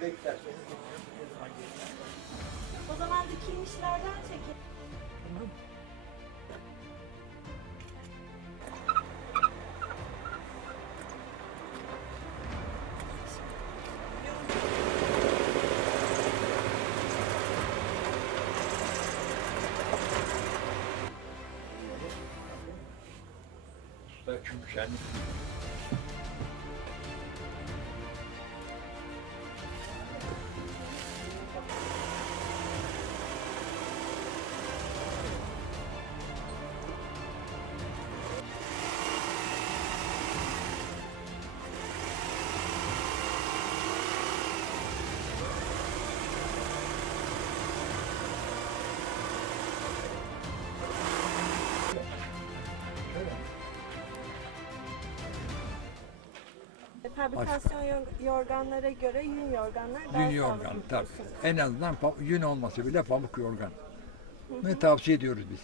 bekler. O zaman dikilmişlerden çekin. Tamam. Usta çünkü Fabrikasyon yor- yorganlara göre yün yorganlar daha Yün yorgan sağlıklı tabii. diyorsunuz. En azından pa- yün olması bile pamuk yorgan. Ne tavsiye ediyoruz biz.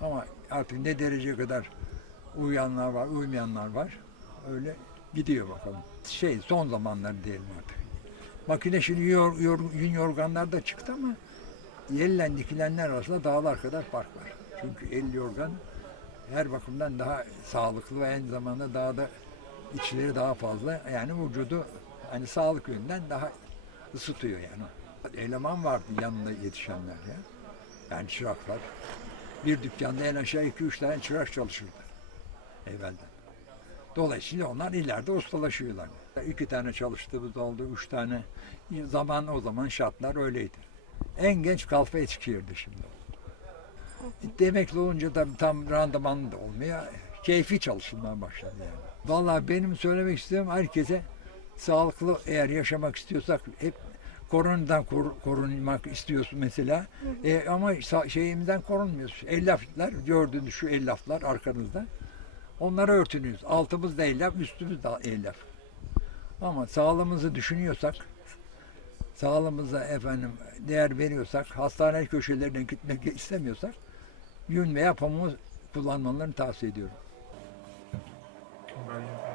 Ama artık ne dereceye kadar uyanlar var, uymayanlar var. Öyle gidiyor bakalım. Şey son zamanlar diyelim artık. Makine şimdi yor, yor- yün yorganlar da çıktı ama yellen dikilenler arasında dağlar kadar fark var. Çünkü el yorgan her bakımdan daha sağlıklı ve aynı zamanda daha da içleri daha fazla yani vücudu hani sağlık yönünden daha ısıtıyor yani. Eleman vardı yanında yetişenler ya. Yani çıraklar. Bir dükkanda en aşağı iki üç tane çırak çalışırdı evvelden. Dolayısıyla onlar ileride ustalaşıyorlar. İki tane çalıştığımız oldu, üç tane. Zaman o zaman şartlar öyleydi. En genç kalfa Eskişehir'di şimdi. Demekli olunca tabii tam randımanlı da olmuyor. Keyfi çalışılmaya başladı yani. Vallahi benim söylemek istediğim herkese sağlıklı eğer yaşamak istiyorsak hep koronadan kor- korunmak istiyorsun mesela. E, ama şeyimizden korunmuyoruz. Ellaflar gördüğünüz şu ellaflar arkanızda. Onlara örtünüyoruz. Altımız da ellaf, üstümüz de ellaf. Ama sağlığımızı düşünüyorsak, sağlığımıza efendim değer veriyorsak, hastane köşelerine gitmek istemiyorsak, yün veya pamuğu kullanmalarını tavsiye ediyorum. Cambodian family.